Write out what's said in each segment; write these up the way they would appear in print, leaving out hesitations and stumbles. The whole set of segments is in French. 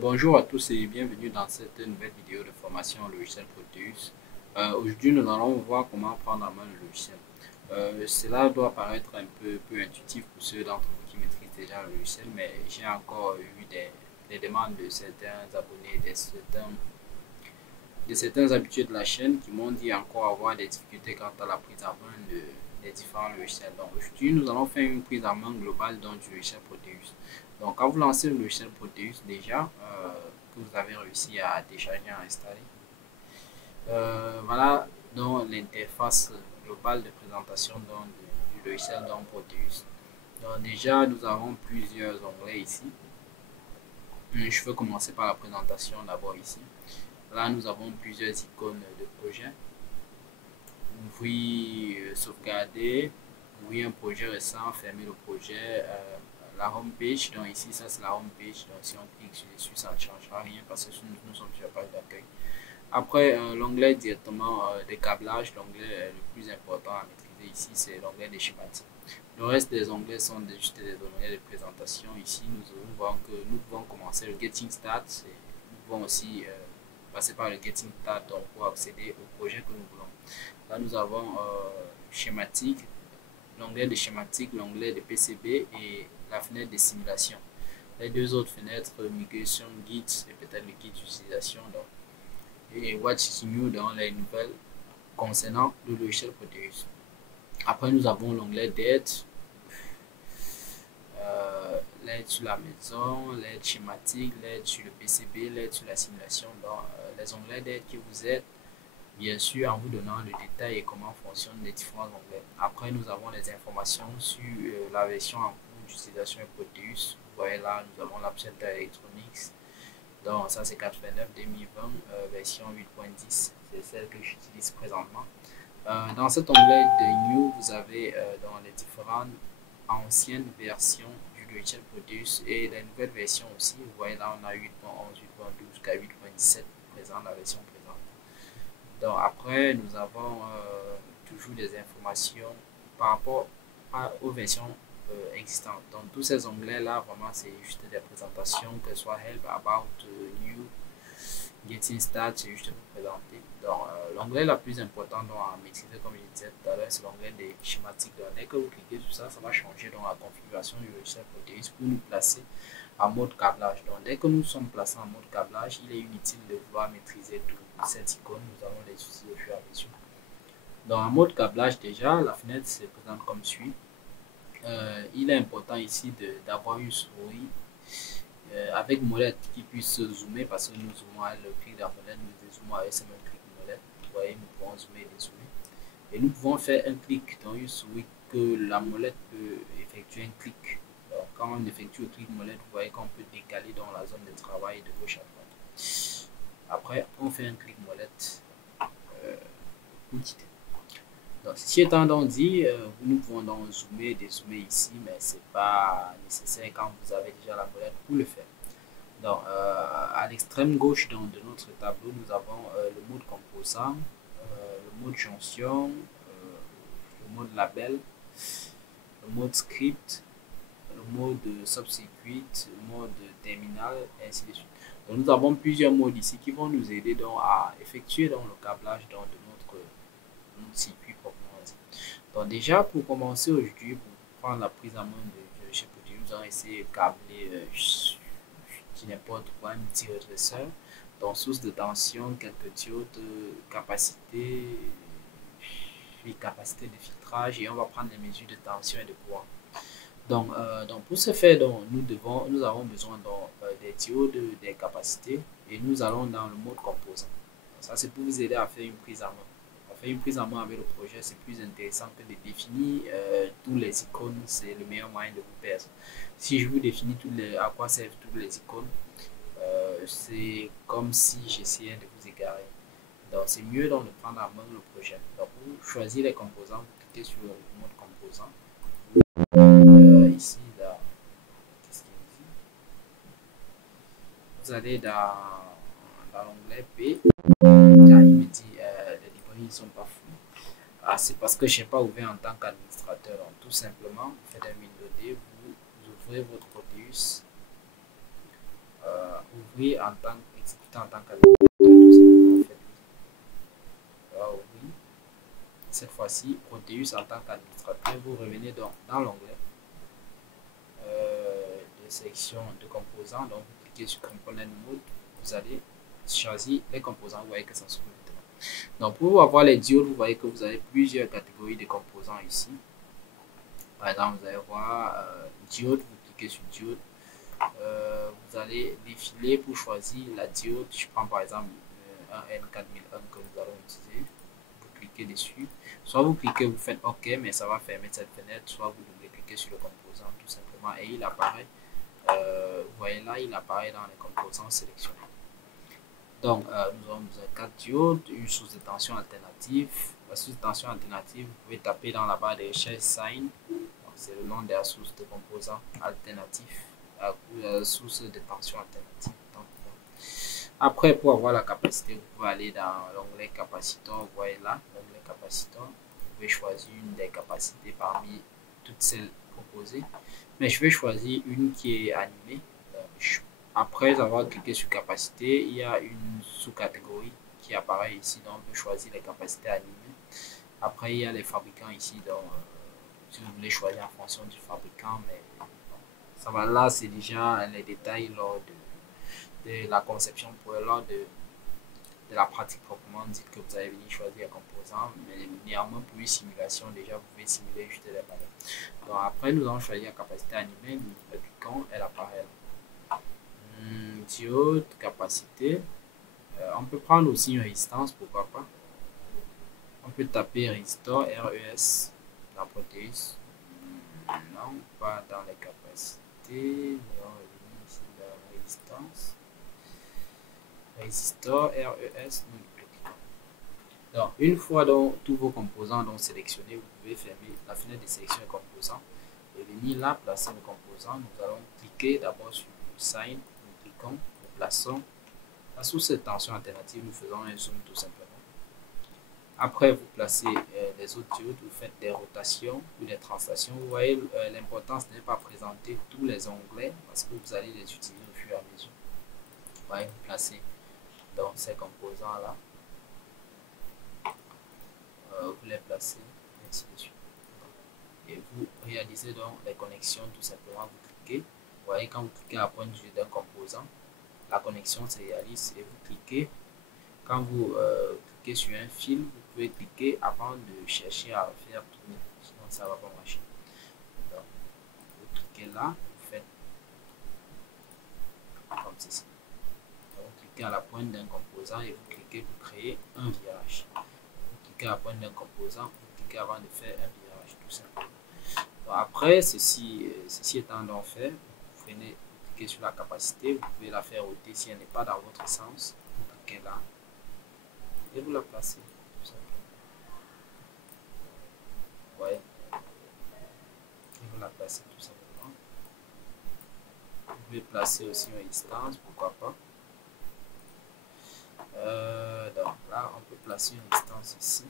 Bonjour à tous et bienvenue dans cette nouvelle vidéo de formation en logiciel Proteus. Aujourd'hui, nous allons voir comment prendre en main le logiciel. Cela doit paraître un peu intuitif pour ceux d'entre vous qui maîtrisent déjà le logiciel, mais j'ai encore eu des demandes de certains abonnés, de certains habitués de la chaîne qui m'ont dit encore avoir des difficultés quant à la prise en main des différents logiciels. Donc aujourd'hui, nous allons faire une prise en main globale du logiciel Proteus. Donc quand vous lancez le logiciel Proteus déjà, que vous avez réussi à télécharger et à installer, voilà donc l'interface globale de présentation du logiciel Proteus. Donc déjà, nous avons plusieurs onglets ici. Je vais commencer par la présentation d'abord ici. Là, nous avons plusieurs icônes de projet. Ouvrir, sauvegarder, ouvrir un projet récent, fermer le projet, la home page. Donc ici, ça c'est la home page. Donc si on clique dessus, ça ne changera rien parce que nous sommes sur la page d'accueil. Après, l'onglet directement des câblages, l'onglet le plus important à maîtriser ici, c'est l'onglet des schématiques. Le reste des onglets sont juste des onglets de présentation. Ici, nous allons voir que nous pouvons commencer le Getting Start. Nous pouvons aussi passer par le Getting Start donc, pour accéder au projet que nous voulons. Là, nous avons schématique, l'onglet de schématique, l'onglet de PCB et la fenêtre de simulation. Les deux autres fenêtres, migration, guides et peut-être le guide d'utilisation et What's New dans les nouvelles concernant le logiciel Proteus. Après, nous avons l'onglet d'aide, l'aide sur la maison, l'aide schématique, l'aide sur le PCB, l'aide sur la simulation. Donc, les onglets d'aide qui vous aident, bien sûr, en vous donnant le détail et comment fonctionnent les différents onglets. Après, nous avons les informations sur la version en cours d'utilisation de Proteus. Vous voyez là, nous avons l'Upset Electronics. Donc, ça c'est 89 2020, version 8.10. C'est celle que j'utilise présentement. Dans cet onglet de New, vous avez dans les différentes anciennes versions du logiciel Proteus et les nouvelles versions aussi. Vous voyez là, on a 8.11, 8.12 jusqu'à 8.17 présent, la version présente. Donc après, nous avons toujours des informations par rapport aux versions existantes. Donc tous ces onglets-là, vraiment, c'est juste des présentations, que ce soit Help, About, New, Getting Start, c'est juste pour présenter. Donc l'onglet la plus importante à maîtriser, comme je disais tout à l'heure, c'est l'onglet des schématiques. Donc dès que vous cliquez sur ça, ça va changer dans la configuration du logiciel Proteus pour nous placer en mode câblage. Donc dès que nous sommes placés en mode câblage, il est inutile de vouloir maîtriser toutes ces icônes. Nous allons les utiliser au fur et à mesure. Donc en mode câblage, déjà, la fenêtre se présente comme suit. Il est important ici d'avoir une souris avec molette qui puisse zoomer parce que nous zoomons avec le clic de la molette, nous zoomons avec ce même clic de molette. Vous voyez, nous pouvons zoomer et dézoomer. Et nous pouvons faire un clic dans une souris que la molette peut effectuer un clic. Donc, quand on effectue le clic molette, vous voyez qu'on peut décaler dans la zone de travail de gauche à droite. Après, on fait un clic molette pour quitter. Donc, ceci étant donc dit, nous pouvons donc zoomer, dézoomer ici, mais ce n'est pas nécessaire quand vous avez déjà la molette pour le faire. Donc, à l'extrême gauche de notre tableau, nous avons le mode composant, le mode jonction, le mode label, le mode script, le mode subcircuit, le mode terminal, et ainsi de suite. Donc, nous avons plusieurs modes ici qui vont nous aider donc à effectuer donc, le câblage donc, de notre circuit proprement dit. Donc déjà, pour commencer aujourd'hui, pour prendre la prise en main de chez Proteus, nous allons essayer de câbler n'importe quoi, un petit redresseur, donc source de tension, quelques diodes, capacité, puis capacité de filtrage, et on va prendre les mesures de tension et de courant. Donc pour ce faire, nous avons besoin des diodes, des capacités, et nous allons dans le mode composant. Donc, ça c'est pour vous aider à faire une prise en main. Faire une prise en main avec le projet, c'est plus intéressant que de définir tous les icônes, c'est le meilleur moyen de vous perdre. Si je vous définis à quoi servent toutes les icônes, c'est comme si j'essayais de vous égarer. Donc c'est mieux donc de prendre en main le projet. Donc pour choisir les composants, vous cliquez sur le mode composant. Ici, là, qu'est-ce qu'il dit? Vous allez dans l'onglet P. Là, il me dit les librairies ne sont pas fous. Ah, c'est parce que je n'ai pas ouvert en tant qu'administrateur. Donc, tout simplement, vous faites un Windows D, vous ouvrez votre Proteus, ouvrir en tant qu'exécutant en tant qu'administrateur, tout simplement, faites oui. Oui. Cette fois-ci, Proteus en tant qu'administrateur, vous revenez donc dans l'onglet de sélection de composants. Donc, vous cliquez sur Component Mode, vous allez choisir les composants. Vous voyez que ça s'ouvre maintenant. Donc, pour avoir les diodes, vous voyez que vous avez plusieurs catégories de composants ici. Par exemple, vous allez voir diode, vous cliquez sur diode. Vous allez défiler pour choisir la diode. Je prends par exemple un N4001 que nous allons utiliser. Vous cliquez dessus. Soit vous cliquez, vous faites OK, mais ça va fermer cette fenêtre. Soit vous double-cliquez sur le composant tout simplement et il apparaît. Vous voyez là, il apparaît dans les composants sélectionnés. Donc, nous avons besoin de 4 diodes, une source de tension alternative. La source de tension alternative, vous pouvez taper dans la barre de recherche sign. C'est le nom de la source de composants alternatifs, la source de tension alternative. Donc, après, pour avoir la capacité, vous pouvez aller dans l'onglet capaciteur. Vous voyez là, l'onglet capaciteur. Vous pouvez choisir une des capacités parmi toutes celles proposées. Mais je vais choisir une qui est animée. Après avoir cliqué sur capacité, il y a une sous-catégorie qui apparaît ici. Donc, on peut choisir les capacités animées. Après, il y a les fabricants ici. Donc, si vous voulez choisir en fonction du fabricant, mais ça va là, c'est déjà les détails lors de la conception, lors de la pratique proprement dit que vous allez venir choisir un composant, mais néanmoins pour une simulation, déjà vous pouvez simuler juste les valeurs. Donc après, nous allons choisir la capacité animée, nous cliquons, elle apparaît là. Diode, capacité. On peut prendre aussi une résistance, pourquoi pas. On peut taper résistor, RES, dans Proteus. Non, pas dans les capacités. Nous allons revenir ici dans la résistance. Résistor, RES, nous cliquons. Donc, une fois dans tous vos composants donc sélectionnés, vous pouvez fermer la fenêtre de sélection des composants et venir là, placer le composant. Nous allons cliquer d'abord sur Sign, nous cliquons, nous plaçons la source de tension alternative, nous faisons un zoom tout simplement. Après, vous placez les autres diodes, vous faites des rotations ou des translations. Vous voyez, l'importance n'est pas présenter tous les onglets parce que vous allez les utiliser au fur et à mesure. Vous voyez, vous placez dans ces composants-là. Vous les placez, ainsi de suite. Et vous réalisez donc les connexions tout simplement. Vous cliquez. Vous voyez, quand vous cliquez à la pointe d'un composant, la connexion se réalise et vous cliquez. Quand vous cliquez sur un fil, vous pouvez cliquer avant de chercher à faire tourner, sinon ça ne va pas marcher. Donc, vous cliquez là, vous faites comme ceci. Donc, vous cliquez à la pointe d'un composant et vous cliquez pour créer un virage. Vous cliquez à la pointe d'un composant, vous cliquez avant de faire un virage, tout simplement. Donc, après, ceci étant donc fait, vous venez cliquer sur la capacité, vous pouvez la faire ôter si elle n'est pas dans votre sens. Vous cliquez là et vous la placez tout simplement. Ouais. Et vous la placez tout simplement. Vous pouvez placer aussi une résistance, pourquoi pas. Donc là, on peut placer une résistance ici.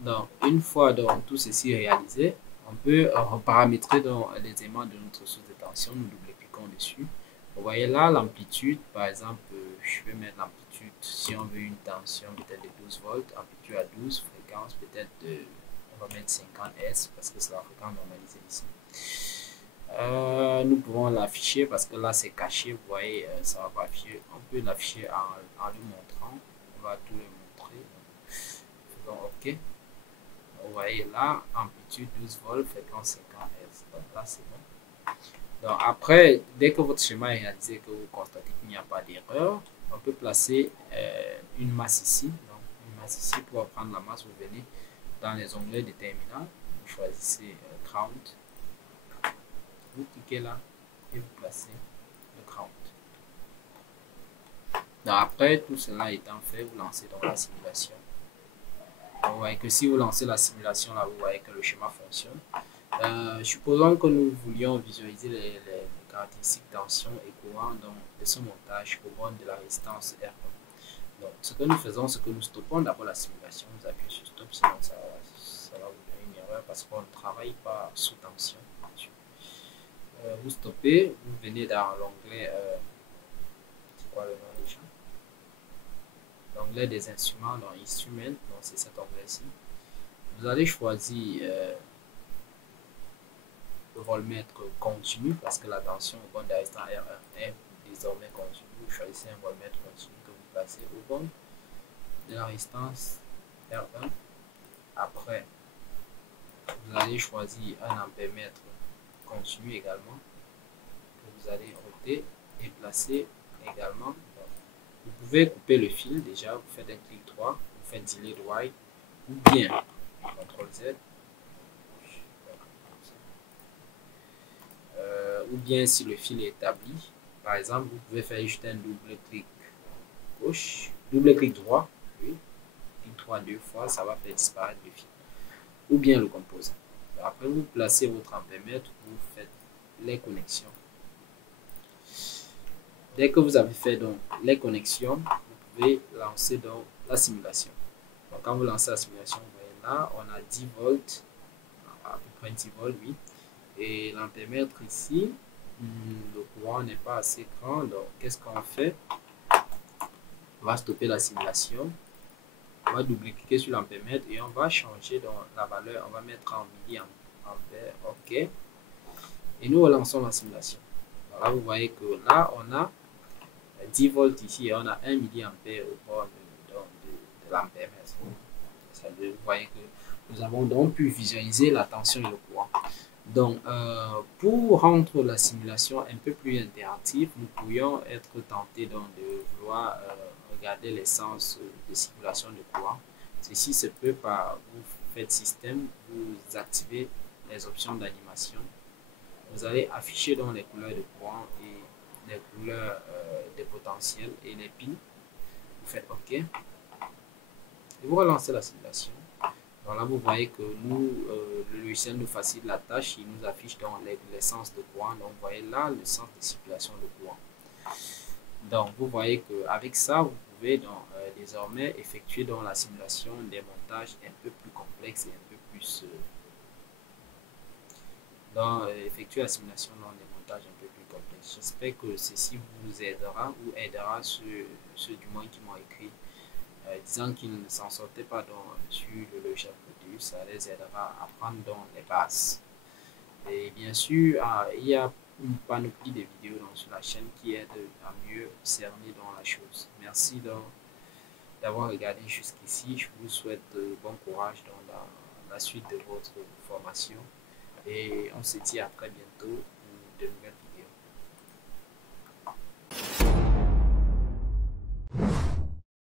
Donc, une fois donc, tout ceci réalisé, on peut reparamétrer donc, les éléments de notre source de tension. Nous double-cliquons dessus. Vous voyez là l'amplitude, par exemple, je vais mettre l'amplitude, si on veut une tension peut-être de 12 volts, amplitude à 12, fréquence peut-être de, on va mettre 50 Hz parce que c'est la fréquence normalisée ici. Nous pouvons l'afficher parce que là c'est caché, vous voyez, ça va pas afficher. On peut l'afficher en le montrant, on va tout le montrer. Faisons OK. Vous voyez là, amplitude 12 volts, fréquence 50 Hz. Donc là c'est bon. Donc après, dès que votre schéma est réalisé, que vous constatez qu'il n'y a pas d'erreur, on peut placer une masse ici. Donc une masse ici, pour prendre la masse, vous venez dans les onglets de terminal, vous choisissez 30. Vous cliquez là et vous placez le 30. Donc après, tout cela étant fait, vous lancez donc la simulation. Vous voyez que si vous lancez la simulation là, vous voyez que le schéma fonctionne. Supposons que nous voulions visualiser les caractéristiques tension et courant de ce montage au bord de la résistance R1. Donc, ce que nous faisons, c'est que nous stoppons d'abord la simulation. Vous appuyez sur stop, sinon ça va vous donner une erreur parce qu'on ne travaille pas sous tension. Vous stoppez, vous venez dans l'onglet, c'est quoi le nom déjà? L'onglet des instruments, dans Instrument, donc c'est cet onglet-ci. Vous allez choisir le voltmètre continu parce que la tension au bord d'arrestant R1 est désormais continue. Vous choisissez un voltmètre continu que vous placez au bord de la résistance R1. Après, vous allez choisir un ampèremètre continu également que vous allez ôter et placer également. Vous pouvez couper le fil déjà, vous faites un clic droit, vous faites delete right ou bien CTRL Z. Ou bien si le fil est établi, par exemple, vous pouvez faire juste un double clic gauche, double clic droit, oui, clic droit 2 fois, ça va faire disparaître le fil. Ou bien le composant. Après, vous placez votre ampèremètre, vous faites les connexions. Dès que vous avez fait donc les connexions, vous pouvez lancer donc la simulation. Donc, quand vous lancez la simulation, vous voyez là, on a 10 volts, à peu près 10 volts, oui. Et l'ampèremètre ici, le courant n'est pas assez grand. Donc, qu'est-ce qu'on fait? On va stopper la simulation. On va double-cliquer sur l'ampèremètre et on va changer donc la valeur. On va mettre en milliampère. OK. Et nous relançons la simulation. Voilà, vous voyez que là, on a 10 volts ici et on a 1 milliampère au bord de l'ampèremètre. Vous voyez que nous avons donc pu visualiser la tension et le courant. Donc, pour rendre la simulation un peu plus interactive, nous pourrions être tentés donc de vouloir regarder les sens de circulation de courant. Ceci se peut par, vous faites système, vous activez les options d'animation. Vous allez afficher donc les couleurs de courant et les couleurs des potentiels et les pins. Vous faites OK. Et vous relancez la simulation. Donc là, vous voyez que le logiciel nous facilite la tâche. Il nous affiche donc les sens de courant. Donc, vous voyez là le sens de circulation de courant. Donc, vous voyez qu'avec ça, vous pouvez donc, désormais effectuer donc, la simulation des montages un peu plus complexes et un peu plus... effectuer la simulation dans des montages un peu plus complexes. J'espère que ceci vous aidera ou aidera ceux du moins qui m'ont écrit. Disant qu'ils ne s'en sortaient pas sur le logiciel Produce, ça les aidera à prendre donc les bases. Et bien sûr, il y a une panoplie de vidéos sur la chaîne qui aident à mieux cerner dans la chose. Merci donc d'avoir regardé jusqu'ici. Je vous souhaite bon courage dans la suite de votre formation. Et on se dit à très bientôt.